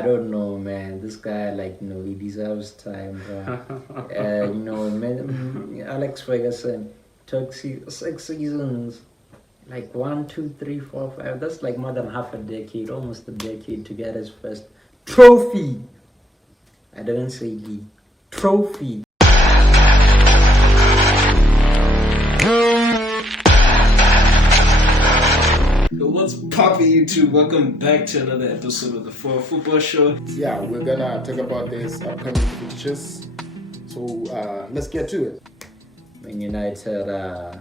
I don't know, man. This guy, he deserves time, bro. Alex Ferguson took 6 seasons, like 1, 2, 3, 4, 5. That's like more than half a decade, almost a decade to get his first trophy. I didn't say league. Trophy. What's poppin' YouTube? Welcome back to another episode of the FoRa Football Show. Yeah, we're gonna talk about this upcoming fixtures. So let's get to it. Man United, the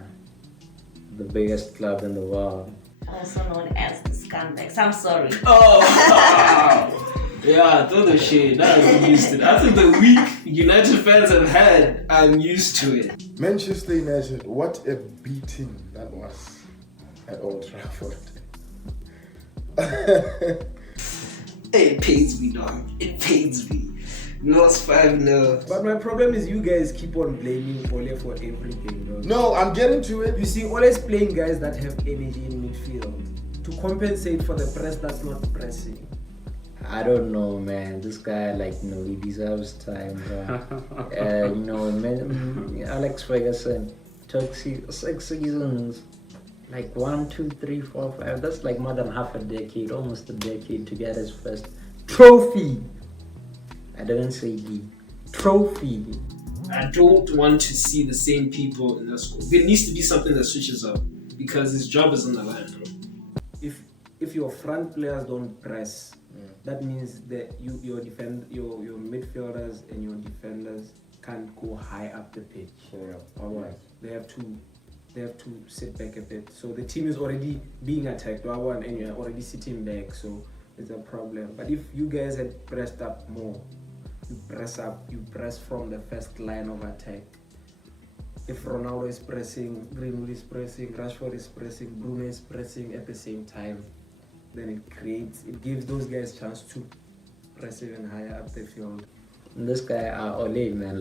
biggest club in the world. Also known as the scumbags. I'm sorry. Oh, yeah, throw the shade. Now I'm used to it. After the week United fans have had, I'm used to it. Manchester United, what a beating that was at Old Trafford. It pains me, dog. It pains me. We lost 5-0. But my problem is you guys keep on blaming Ole for everything, dog. No, I'm getting to it. You see, Ole's playing guys that have energy in midfield to compensate for the press that's not pressing. I don't know, man. This guy, he deserves time, bro. Alex Ferguson took 6 seasons, like 1, 2, 3, 4, 5. That's like more than half a decade, almost a decade to get his first trophy. I didn't say league. Trophy. I don't want to see the same people in the school. There needs to be something that switches up because his job is on the line, bro. If your front players don't press, that means that your midfielders and your defenders can't go high up the pitch. Alright. They have to sit back a bit. So the team is already being attacked, and you're already sitting back. So it's a problem. But if you guys had pressed up more, you press from the first line of attack. If Ronaldo is pressing, Greenwood is pressing, Rashford is pressing, Bruno is pressing at the same time, then it gives those guys chance to press even higher up the field. And this guy, Ole, man,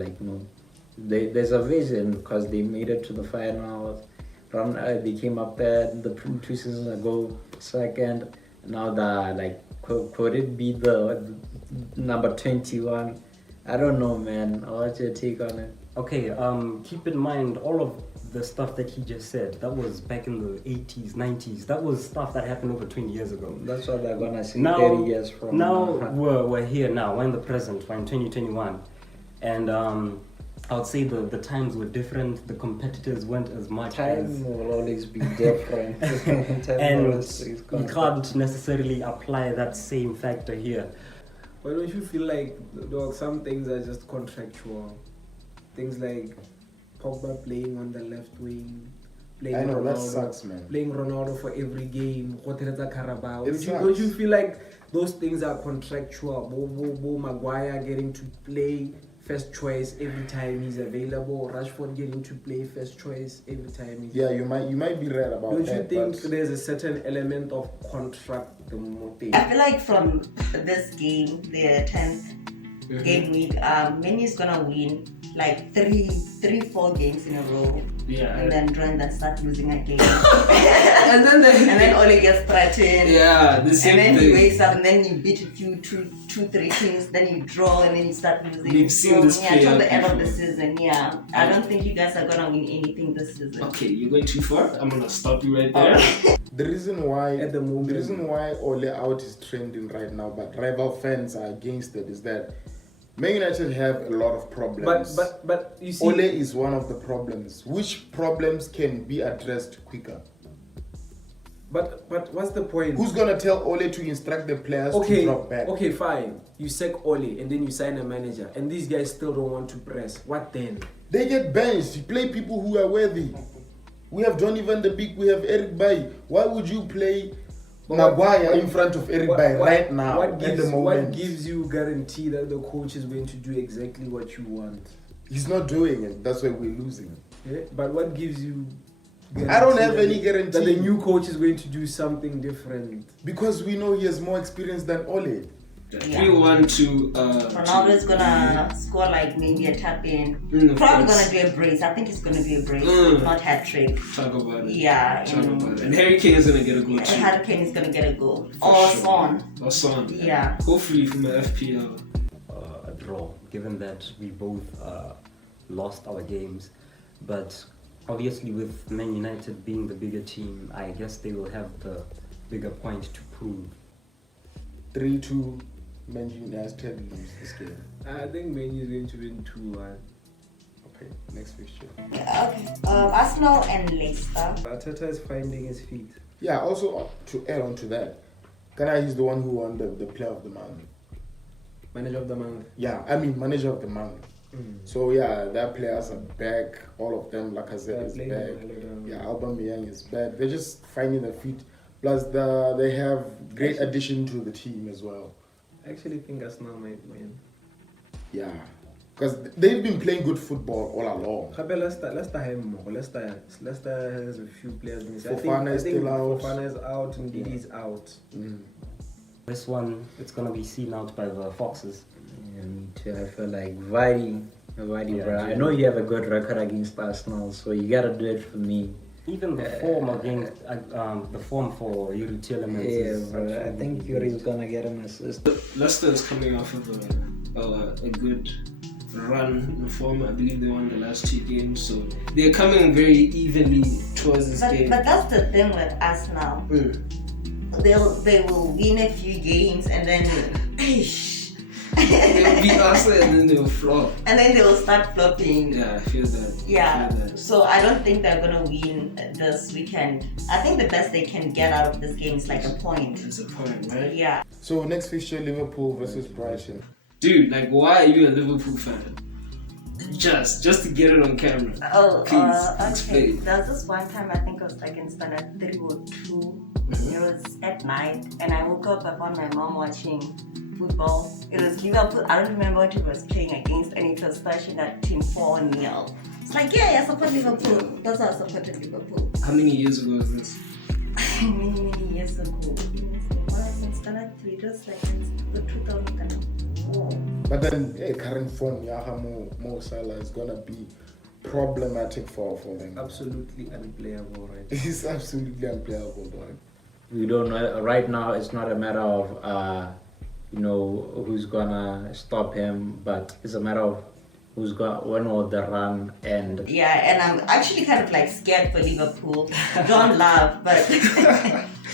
there's a vision because they made it to the finals. They came up there the 2 seasons ago, second. Now could it be the number 21? I don't know, man. What's your take on it? Okay, keep in mind all of the stuff that he just said. That was back in the 80s, 90s. That was stuff that happened over 20 years ago. That's what they're gonna see Now, 30 years from now. now. We're here now. We're in the present. We're in 2021, and I would say the times were different. The competitors weren't as much. Time will always be different. And you can't necessarily apply that same factor here. Why don't you feel like, dog, some things are just contractual? Things like Pogba playing on the left wing, playing I know, Ronaldo, that sucks, man. playing Ronaldo for every game, Carabao. It Don't you sucks. feel like those things are contractual? Maguire getting to play first choice every time he's available, Rashford getting to play first choice every time he's Yeah, you might be right about Don't that. you think but there's a certain element of contract? I feel like from this game, the 10th game week, Man U's gonna win like 3-4 games in a row. Yeah. And then draw and then start losing again. And then Ole gets threatened. yeah, the same And then he thing. wakes up and then you beat a few, 2-3 teams, then you draw and then you start losing. We've seen this play till out the end of the before. season, yeah. I don't think you guys are gonna win anything this season. Okay, you're going too far. I'm gonna stop you right there. the reason why At the moment. the reason why Ole out is trending right now, but rival fans are against it, is that Man United have a lot of problems. But you see, Ole is one of the problems. Which problems can be addressed quicker? but what's the point? Who's gonna tell Ole to instruct the players to drop back? Okay, fine. You sack Ole and then you sign a manager, and these guys still don't want to press. What then? They get benched. You play people who are worthy. We have Johnny van de Beek. We have Eric Bailly. Why would you play Maguire in front of Eric Bailly right now at the moment? What gives you guarantee that the coach is going to do exactly what you want? He's not doing it. That's why we're losing. Yeah? But what gives you I don't have that any guarantee that the new coach is going to do something different? because we know he has more experience than Ole. Yeah. 3-1 to Ronaldo's gonna score like maybe a tap in. of Probably course. gonna do a brace. I think he's gonna do a brace, not hat trick. Talk about it. Yeah. Talk about it. And Harry Kane is gonna get a goal too. Harry Kane is gonna get a goal. For Or sure. Son. Or Son. Yeah. Hopefully from the FPL. A draw, given that we both lost our games. But obviously, with Man United being the bigger team, I guess they will have the bigger point to prove. 3-2, Man United lose this game. I think Man U is going to win 2-1. Okay, next fixture. Okay. Arsenal and Leicester. Arteta is finding his feet. Yeah, also to add on to that, Ghana is the one who won the player of the month. Manager of the month. Yeah, I mean manager of the month. So yeah, their players are back. All of them, like I said, is playing back. well, Yeah, Aubameyang is back. They're just finding their feet. Plus, they have great addition to the team as well. I actually think Arsenal might win. Yeah, because they've been playing good football all along. Leicester have more. Leicester has a few players missing. Fofana is still out. Fofana is out and Didi is out. This one, it's gonna be seen out by the Foxes. Yeah, me too. I feel like Vardy, Yeah, bro. I know you have a good record against Arsenal, so you gotta do it for me. Even the form against the form for Yuri Tielemans. Yeah, is bro. I actually think Yuri's gonna get an assist. Leicester is coming off of a good run in form. I believe they won the last 2 games, so they're coming very evenly towards this game. But that's the thing with Arsenal. They will win a few games and then They'll beat Arsenal and then they'll flop. and then they will start flopping. Yeah, I feel that. Yeah. I feel that. So I don't think they're gonna win this weekend. I think the best they can get out of this game is like a point. It's a point, right? Yeah. So next fixture, Liverpool versus Brighton. Dude, like, why are you a Liverpool fan? Just to get it on camera. Oh, Please, okay. explain. There was this one time I think I was like in standard 3 or 2. It was at night and I woke up, I found my mom watching football. It was Liverpool. I don't remember what it was playing against, and it was starting at team 4-0. It's like, yeah, I support Liverpool. That's why I supported Liverpool. How many years ago was this? many years ago. When I was in standard 3, it was like in the 2004. But then current form, Mo Salah is gonna be problematic for them. Absolutely unplayable, right? He's absolutely unplayable, right? We don't know right now. It's not a matter of who's gonna stop him, but it's a matter of when will the run end. Yeah, and I'm actually kind of like scared for Liverpool. Don't laugh, but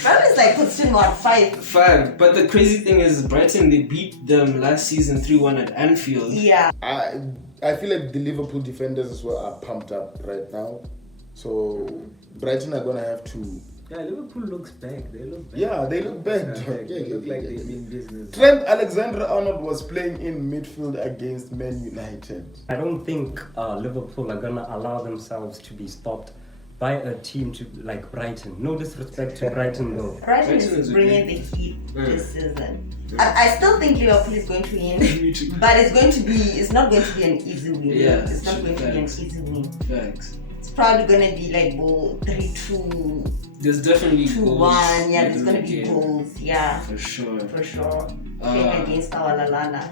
Brighton's like position 5. 5. But the crazy thing is, Brighton, they beat them last season 3-1 at Anfield. Yeah. I feel like the Liverpool defenders as well are pumped up right now. So Brighton are gonna have to. Yeah, Liverpool looks back. They look back. Yeah, they look back. They look like they mean business. Trent Alexander-Arnold was playing in midfield against Man United. I don't think Liverpool are gonna allow themselves to be stopped by a team like Brighton. No disrespect to Brighton though. Brighton Brighton is is bringing the heat this season. I still think Liverpool is going to win, but it's not going to be an easy win. Yeah, it's not going to be an facts. easy win. Facts. It's probably going to be like 3-2, There's definitely 2-1. goals. Yeah, there's within going the to be game. goals. Yeah, For sure. for sure. Playing against our Lalana.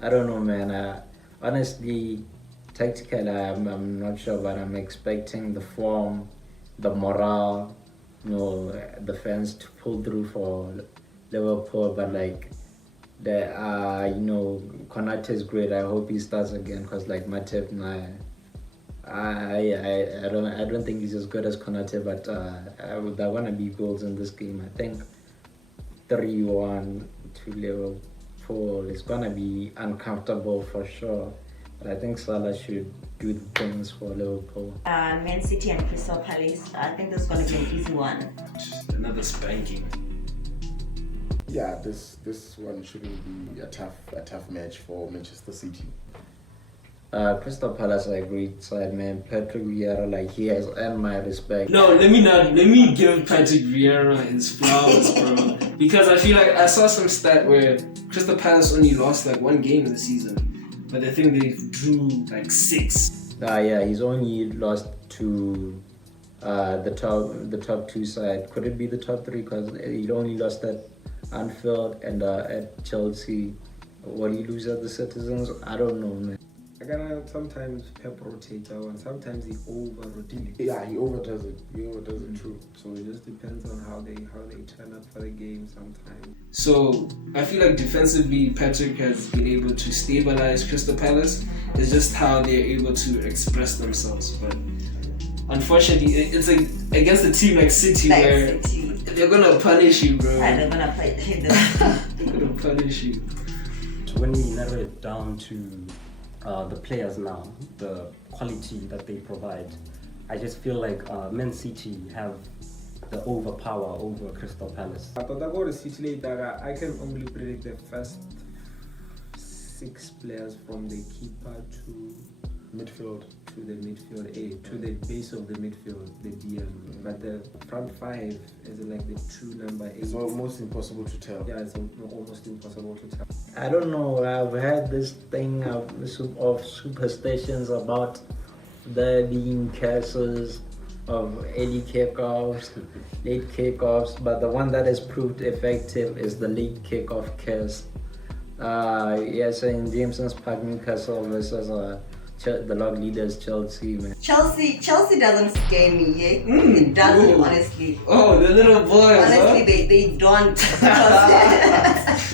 I don't know, man. Honestly, tactically, I'm not sure, but I'm expecting the form, the morale, the fans to pull through for Liverpool. But like, Konate is great. I hope he starts again because like Matip, I don't think he's as good as Konate, but there wanna be goals in this game. I think 3-1 to Liverpool is gonna be uncomfortable for sure. But I think Salah should do the things for Liverpool. Man City and Crystal Palace. I think this is going to be an easy one. Just another spanking. Yeah, this one shouldn't be a tough match for Manchester City. Crystal Palace, I agree. Side man, Patrick Vieira, he has earned my respect. No, let me give Patrick Vieira his flowers, bro. Because I feel like I saw some stat where Crystal Palace only lost like 1 game this season, but I think they drew like 6. Yeah, he's only lost to the top 2 side. Could it be the top 3? Because he only lost that Anfield and at Chelsea. What he lose at the Citizens, I don't know, man. I gotta sometimes Pep rotates out and sometimes he over rotates. Yeah, he overdoes it. True. So it just depends on how they turn up for the game sometimes. So I feel like defensively, Patrick has been able to stabilize Crystal Palace. It's just how they're able to express themselves. But unfortunately, it's like against a team like City, where they're gonna punish you, bro. And they're gonna play them. They're gonna punish you. When we narrow it down to the players now, the quality that they provide, I just feel like Man City have the overpower over Crystal Palace. I thought I go to City later. I can only predict the first 6 players from the keeper to Midfield. to the midfield, to the base of the midfield, the DM. But the front 5 is like the true number 8. It's almost impossible to tell. Yeah, it's almost impossible to tell. I don't know. I've heard this thing of superstitions about there being cases of early kickoffs, late kickoffs, but the one that has proved effective is the late kickoff curse. Yes, in Jameson's Park, Newcastle versus the log leaders Chelsea, man. Chelsea doesn't scare me, yeah? It doesn't, honestly. Oh, the little boys, Honestly, they don't.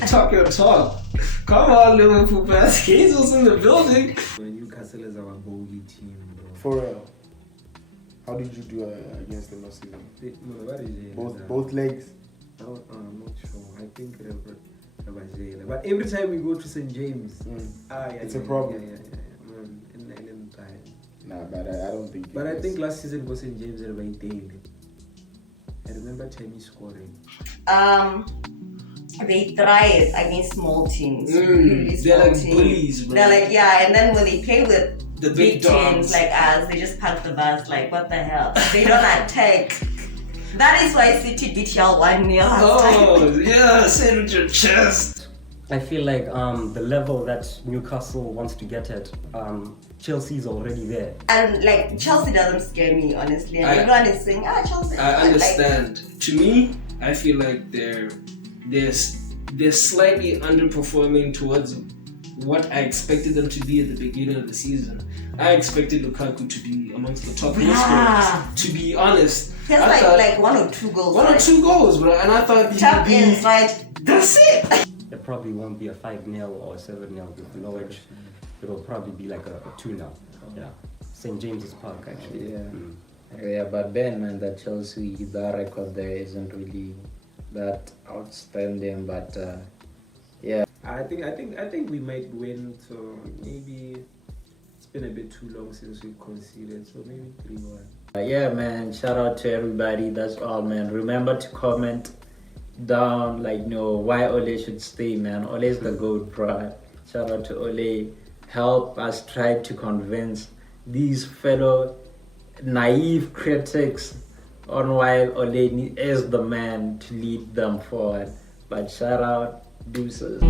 Talk your talk. Come on, Liverpool fans. Jesus in the building. Newcastle is our bogey team, bro. For real. How did you do against them last season? What is it? Both legs. I'm not sure. I think but every time we go to St. James, It's a problem. Yeah. Nah, but I don't think. But I think last season was St. James and by daily. I remember Tammy scoring. They thrive against small teams. Really They're small like teams. bullies, bro. They're like, and then when they play with The big big teams dogs. like us, they just park the bus, like, what the hell? They don't attack. That is why City beat y'all 1-0 last time. Oh, yeah, say it with your chest. I feel like the level that Newcastle wants to get at, Chelsea's already there. And like, Chelsea doesn't scare me, honestly. And everyone is saying, Chelsea. I understand. To me, I feel like they're slightly underperforming towards what I expected them to be at the beginning of the season. I expected Lukaku to be amongst the top goal scorers. To be honest, He has like 1 or 2 goals. One or two goals, bro. And I thought Tap he'd in, be. right? That's it. It probably won't be a 5-0 or a 7-0 with Norwich. It'll probably be like a 2-0. Yeah. St. James's Park, actually. Yeah. Yeah, but Ben, man, that Chelsea, the record there isn't really that outstanding, but yeah. I think we might win. So maybe it's been a bit too long since we conceded. So maybe 3-1. Yeah, man, shout out to everybody. That's all, man. Remember to comment down, why Ole should stay, man. Ole's the GOAT, bro. Shout out to Ole. Help us try to convince these fellow naive critics on why Ole is the man to lead them forward. But shout out, deuces.